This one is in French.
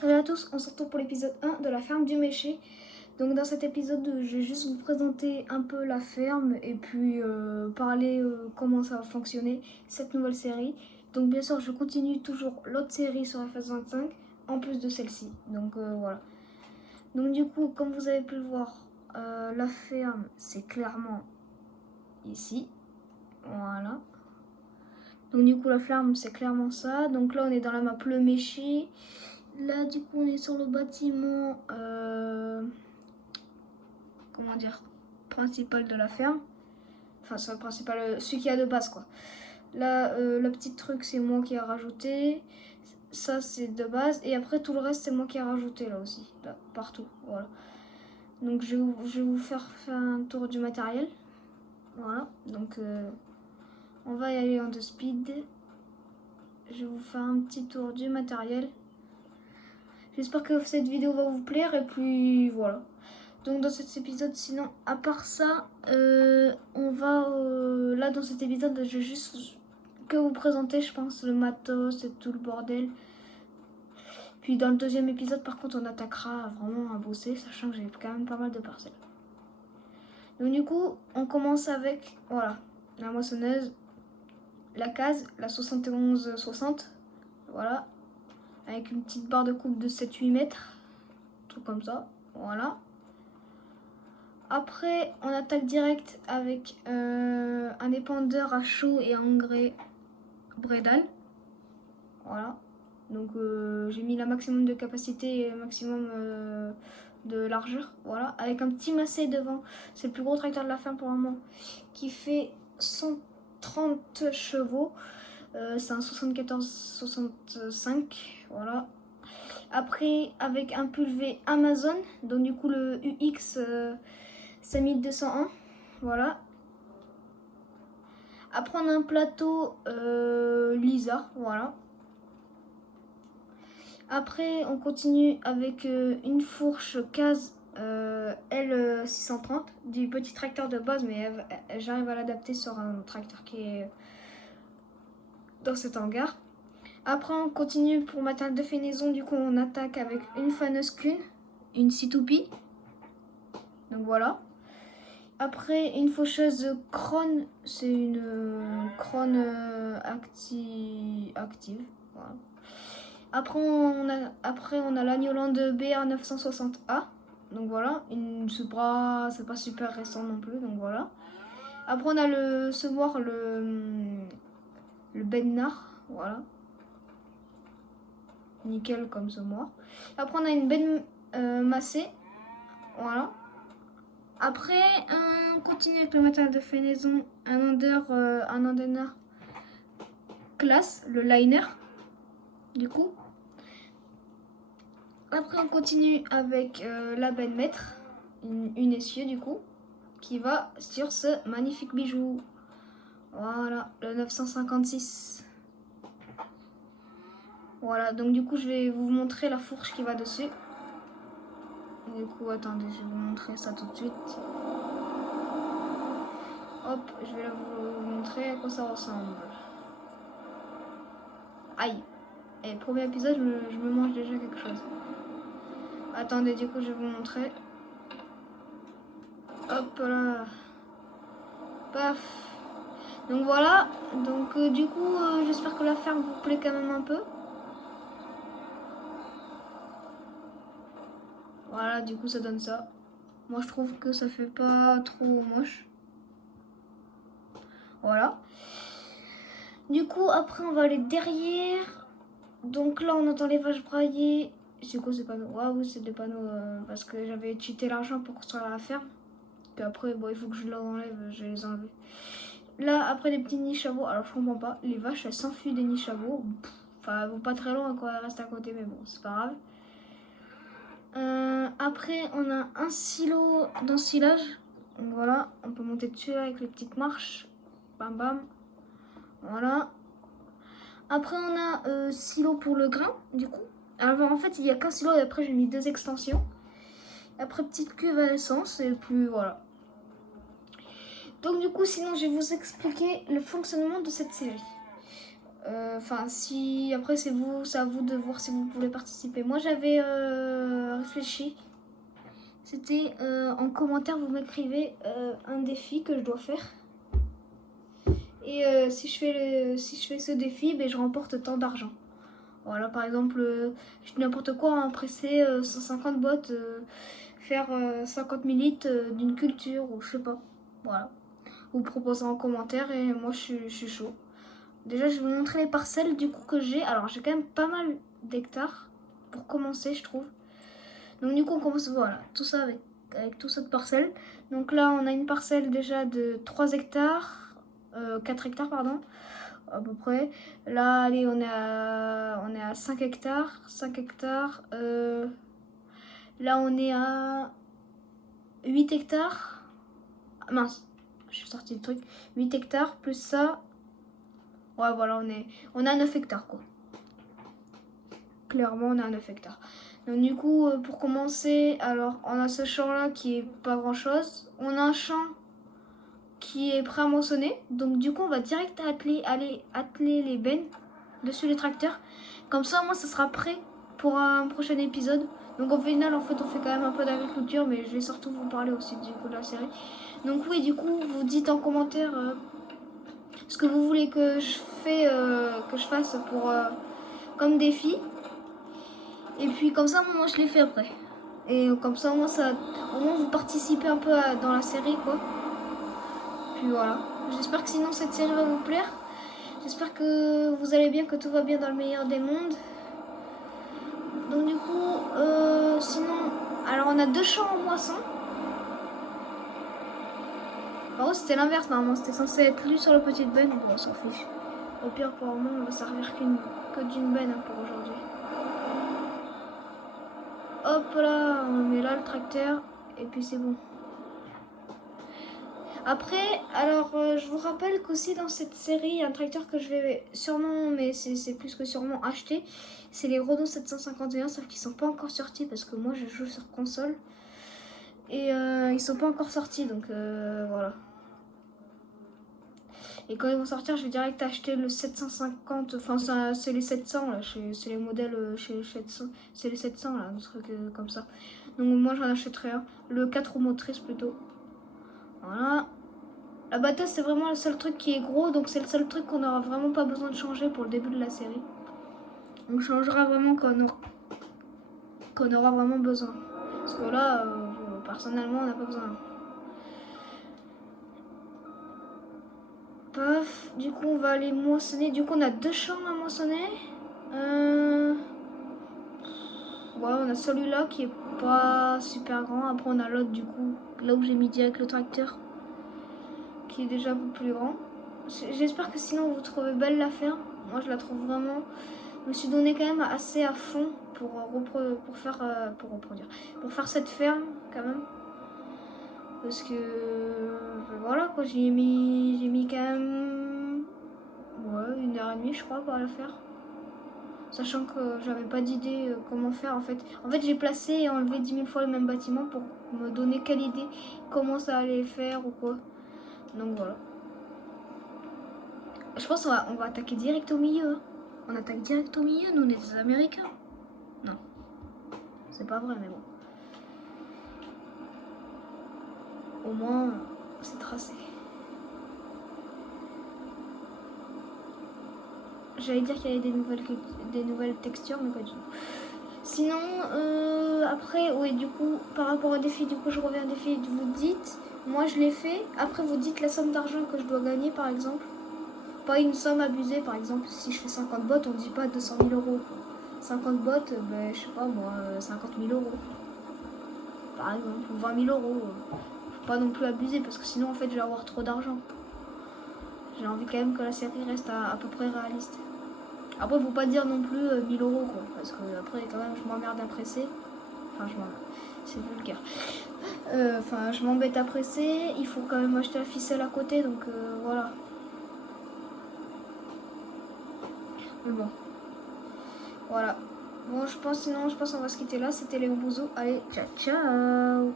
Bonjour à tous, on se retrouve pour l'épisode 1 de la ferme du Méché. Donc dans cet épisode, je vais juste vous présenter un peu la ferme et puis parler comment ça va fonctionner, cette nouvelle série. Donc bien sûr, je continue toujours l'autre série sur FS25, en plus de celle-ci. Donc voilà. Donc du coup, comme vous avez pu le voir, la ferme, c'est clairement ici. Voilà. Donc du coup, la ferme, c'est clairement ça. Donc là, on est dans la map Le Méché. Là, du coup, on est sur le bâtiment, comment dire, principal de la ferme. Enfin, c'est le principal, celui qui a de base, quoi. Là, le petit truc, c'est moi qui ai rajouté. Ça, c'est de base. Et après, tout le reste, c'est moi qui ai rajouté, là aussi. Là, partout, voilà. Donc, je vais vous faire un tour du matériel. Voilà. Donc, on va y aller en 2 speed. Je vais vous faire un petit tour du matériel. J'espère que cette vidéo va vous plaire et puis voilà. Donc dans cet épisode, sinon, à part ça, on va... là, dans cet épisode, je vais juste que vous présenter, je pense, le matos et tout le bordel. Puis dans le deuxième épisode, par contre, on attaquera vraiment à bosser, sachant que j'ai quand même pas mal de parcelles. Donc du coup, on commence avec, voilà, la moissonneuse, la case, la 71-60, voilà, avec une petite barre de coupe de 7-8 mètres, tout comme ça, voilà. Après, on attaque direct avec un épandeur à chaud et engrais Bredal. Voilà. Donc j'ai mis la maximum de capacité et maximum de largeur. Voilà. Avec un petit massé devant. C'est le plus gros tracteur de la ferme pour le moment. Qui fait 130 chevaux. C'est un 74-65. Voilà. Après, avec un pulvé Amazon. Donc du coup le UX 5201. Voilà. Après, on a un plateau Lisa, voilà. Après, on continue avec une fourche case L630 du petit tracteur de base, mais j'arrive à l'adapter sur un tracteur qui est dans cet hangar. Après, on continue pour matériel de fenaison. Du coup, on attaque avec une faneuse Kuhn, une C2P. Donc voilà. Après, une faucheuse Krone, c'est une Krone active. Voilà. Après, on a l'Agnolande BR960A. Donc voilà, c'est pas super récent non plus, donc voilà. Après, on a le semoir, le Bednar, voilà. Nickel comme semoir. Après, on a une benne massée, voilà. Après, on continue avec le matériel de fenaison, un Andener classe, le liner, du coup. Après, on continue avec la benne maître, une essieu, du coup, qui va sur ce magnifique bijou. Voilà, le 956. Voilà, donc du coup, je vais vous montrer la fourche qui va dessus. Du coup, attendez, je vais vous montrer ça tout de suite. Hop, je vais vous montrer à quoi ça ressemble. Aïe. Et premier épisode, je me mange déjà quelque chose. Attendez, du coup, je vais vous montrer. Hop là. Paf. Donc voilà. Donc du coup, j'espère que la ferme vous plaît quand même un peu. Voilà, du coup, ça donne ça. Moi, je trouve que ça fait pas trop moche. Voilà. Du coup, après, on va aller derrière. Donc là, on entend les vaches brailler. C'est quoi ces panneaux? Ah oui, c'est des panneaux parce que j'avais cheaté l'argent pour construire la ferme. Puis après, bon, il faut que je les enlève, je vais les enlever. Là, après, les petits nids chavots. Alors, je comprends pas. Les vaches, elles s'enfuient des nids chavots. Enfin, elles vont pas très loin, quoi. Elles restent à côté, mais bon, c'est pas grave. Après, on a un silo d'ensilage. Donc voilà, on peut monter dessus avec les petites marches. Bam bam. Voilà. Après, on a silo pour le grain, du coup. Alors, en fait, il n'y a qu'un silo et après, j'ai mis 2 extensions. Après, petite cuve à essence et puis voilà. Donc, du coup, sinon, je vais vous expliquer le fonctionnement de cette série. Enfin, si après c'est vous, c'est à vous de voir si vous voulez participer. Moi, j'avais réfléchi. C'était en commentaire, vous m'écrivez un défi que je dois faire. Et si je fais ce défi, ben, je remporte tant d'argent. Voilà, par exemple, je dis n'importe quoi, hein, presser 150 bottes, faire 50 000 litres d'une culture, ou je sais pas. Voilà. Vous proposez en commentaire et moi je suis chaud. Déjà, je vais vous montrer les parcelles du coup que j'ai. Alors, j'ai quand même pas mal d'hectares pour commencer, je trouve. Donc, du coup, on commence, voilà, tout ça avec tout ça de parcelles. Donc là, on a une parcelle déjà de 3 hectares, 4 hectares, pardon, à peu près. Là, allez, on est à 5 hectares. 5 hectares. Là, on est à 8 hectares. Ah, mince, je suis sorti le truc. 8 hectares plus ça. Ouais, voilà, on est à 9 hectares, quoi. Clairement, on est à 9 hectares. Donc, du coup, pour commencer, alors, on a ce champ-là qui est pas grand-chose. On a un champ qui est prêt à moissonner. Donc, du coup, on va direct atteler les bennes dessus les tracteurs. Comme ça, moi, ça sera prêt pour un prochain épisode. Donc, au final, en fait, on fait quand même un peu d'agriculture, mais je vais surtout vous parler aussi du coup de la série. Donc, oui, du coup, vous dites en commentaire ce que vous voulez que je fasse pour comme défi. Et puis, comme ça, moi, je les fais après. Et comme ça, au moins, vous participez un peu dans la série, quoi. Puis voilà. J'espère que sinon, cette série va vous plaire. J'espère que vous allez bien, que tout va bien dans le meilleur des mondes. Donc du coup, sinon, alors on a 2 champs en moisson. Par contre, c'était l'inverse normalement, c'était censé être lui sur la petite benne. Bon, on s'en fiche. Au pire, pour le moment, on va servir que d'une benne pour aujourd'hui. Hop là, on met là le tracteur et puis c'est bon. Après, alors je vous rappelle qu'aussi dans cette série, il y a un tracteur que je vais sûrement, mais c'est plus que sûrement acheter. C'est les Renault 751, sauf qu'ils sont pas encore sortis parce que moi je joue sur console. Et ils sont pas encore sortis, donc voilà. Et quand ils vont sortir, je vais direct acheter le 750, enfin c'est les 700 là, c'est les modèles chez 700, c'est les 700 là, un truc comme ça. Donc moi j'en achèterai un, le 4 roues motrices plutôt. Voilà. La batteuse c'est vraiment le seul truc qui est gros, donc c'est le seul truc qu'on n'aura vraiment pas besoin de changer pour le début de la série. On changera vraiment quand on aura vraiment besoin. Parce que là, personnellement, on n'a pas besoin. Paf, du coup on va aller moissonner. Du coup on a 2 champs à moissonner. Ouais, on a celui-là qui est pas super grand. Après on a l'autre du coup, là où j'ai mis direct le tracteur, qui est déjà un peu plus grand. J'espère que sinon vous trouvez belle la ferme. Moi je la trouve vraiment. Je me suis donné quand même assez à fond pour faire cette ferme quand même. Parce que voilà quoi, j'ai mis quand même 1h30 je crois pour la faire. Sachant que j'avais pas d'idée comment faire en fait. En fait j'ai placé et enlevé 10 000 fois le même bâtiment pour me donner quelle idée, comment ça allait faire ou quoi. Donc voilà. Je pense qu'on va attaquer direct au milieu. Hein. On attaque direct au milieu, nous on est des Américains. Non. C'est pas vrai mais bon. Au moins c'est tracé. J'allais dire qu'il y avait des nouvelles textures, mais pas du tout. Sinon, après, oui, du coup, par rapport au défi, du coup, je reviens au défi, vous dites, moi je l'ai fait, après vous dites la somme d'argent que je dois gagner, par exemple. Pas une somme abusée, par exemple, si je fais 50 bottes, on ne dit pas 200 000 euros. 50 bottes, ben, je sais pas moi, 50 000 euros. Par exemple, ou 20 000 euros. Faut pas non plus abuser, parce que sinon, en fait, je vais avoir trop d'argent. J'ai envie quand même que la série reste à peu près réaliste. Après, faut pas dire non plus 1000 euros, quoi. Parce que après, quand même, je m'emmerde à presser. Enfin, c'est vulgaire. Enfin, je m'embête à presser. Il faut quand même acheter la ficelle à côté, donc voilà. Mais bon. Voilà. Bon, sinon, je pense qu'on va se quitter là. C'était Léo Bouzou. Allez, ciao, ciao.